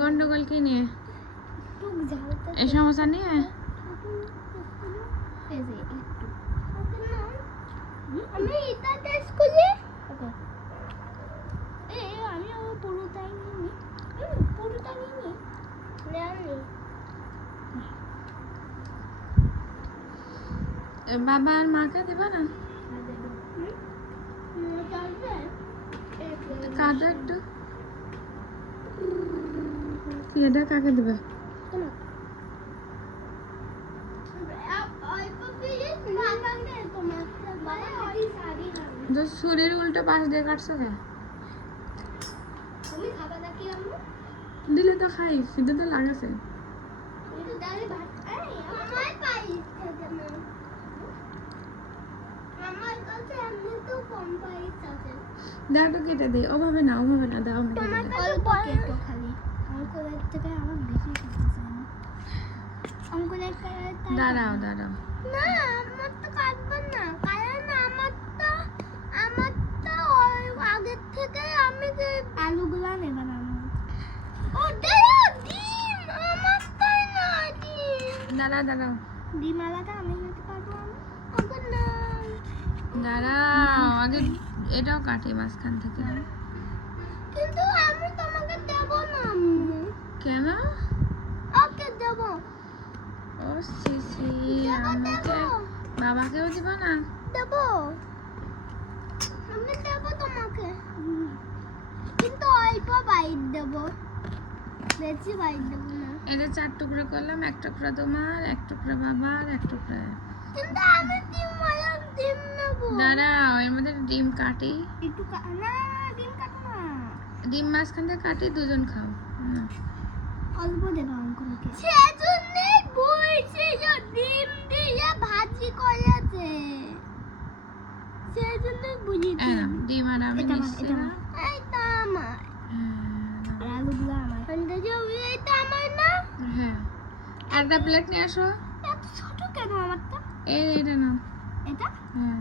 গন্ডগোল কি নিয়ে? এই সমস্যা নিয়ে? আমি এটা টেস্ট করি। ওকে আমি পুরোটাই নিই। পুরোটা নিই বাবা আর মাকে দিবা না? কাঁদো একটু। এটা কাকে দেবে? ছুরির উল্টো পাশ দিয়ে কাটছো কে? দিলে তো খাই, খিদে তো লাগাছে। দাও তো কেটে দে। ওভাবে না দাও না। দাঁড়াও না আমার তো কাটবেন না, কারণ আমার তো আগের থেকে আমি যে আলুগুলা নেব না। ও দাঁড়াও, ডিম আমার তাই না, ডিম দাঁড়াও ডিম আলাদা আমি নিতে পারবো। আগে না দাঁড়াও, আগে এটাও কাটে মাঝখান থেকে। কিন্তু আমি তোমাকে দেব না আম্মু। কেন? ওকে দেব। ও সিসি, আমাকে বাবাকেও দিবা না? দেব, আমি দেব তোমাকে, কিন্তু অল্প বাইট দেব, বেশি বাইট দেব না। এটা 4 টুকরো করলাম, 1 টুকরা তোমার, 1 টুকরা বাবার, 1 টুকরা। কিন্তু আমি ডিম নেব। দাঁড়াও, এর মধ্যে ডিম কাটি। একটু না, ডিম কাটো না। ডিম মাঝখান থেকে কাটি, দুজন খাও। না অল্প দেব অঙ্কনকে। সেজন্যই বলছি যে ডিম দিয়ে ভাজি করেছে, সেজন্যই বুঝিয়েছি। ডিম আর আমি নিচ্ছি না। এইটা আমার, আর আলুগুলো আমার। এটা আমার না? হ্যাঁ, একটা প্লেট নিয়ে আসো। এত ছোট কেন আমারটা? এটা নাও। এটা? হ্যাঁ,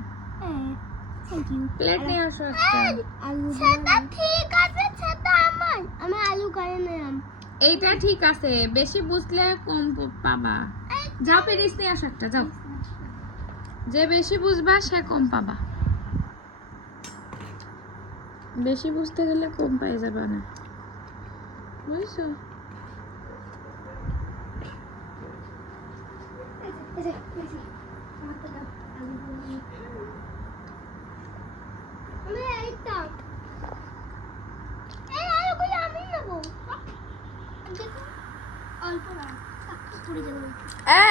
থ্যাংক ইউ। প্লেট নিয়ে আসো একটা। আলু সেটা ঠিক আছে, সেটা আমার। আমি আলু করে নিলাম। এইটা ঠিক আছে, বেশি বুঝলে কম পাবা। যাও পেরিস নিয়ে আসো একটা, যাও। যে বেশি বুঝবা সে কম পাবা, বেশি বুঝতে গেলে কম পাই যাবা না, বুঝছো?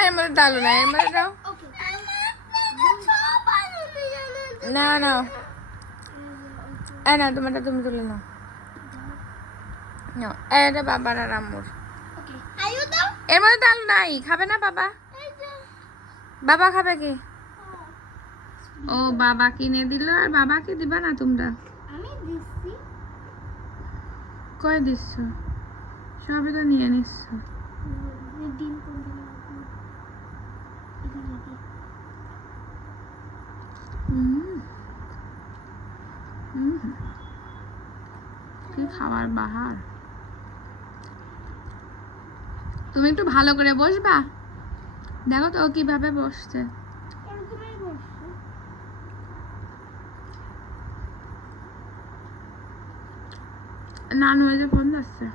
এর মধ্যে ডালো না, এর মধ্যে দাও। না না, না তোমারটা তুমি তুলে নাও। এটা বাবার আর আম্মুর। এর মধ্যে ডাল নাই, খাবে না বাবা? বাবা খাবে কি? ও বাবা কিনে দিল, আর বাবাকে দিবা না তোমরা? কয় দিচ্ছ? সবই তো নিয়ে নিচ্ছ। কি খাবার বাহার। তুমি একটু ভালো করে বসবা, দেখো তো ও কিভাবে বসছে। নানু এই যে ফোন যাচ্ছে।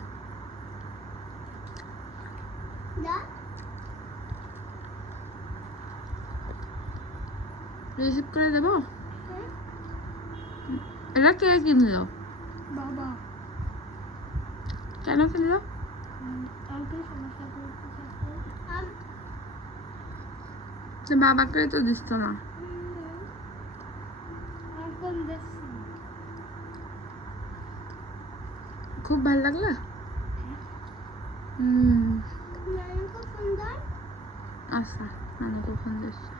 রিসিভ করে দেবো? এটা কে কিনলো? বাবা। কেন কিনলো? বাবাকে তো দিচ্ছ না। খুব ভালো লাগলো। আচ্ছা, নানুকে ফোন দিচ্ছি।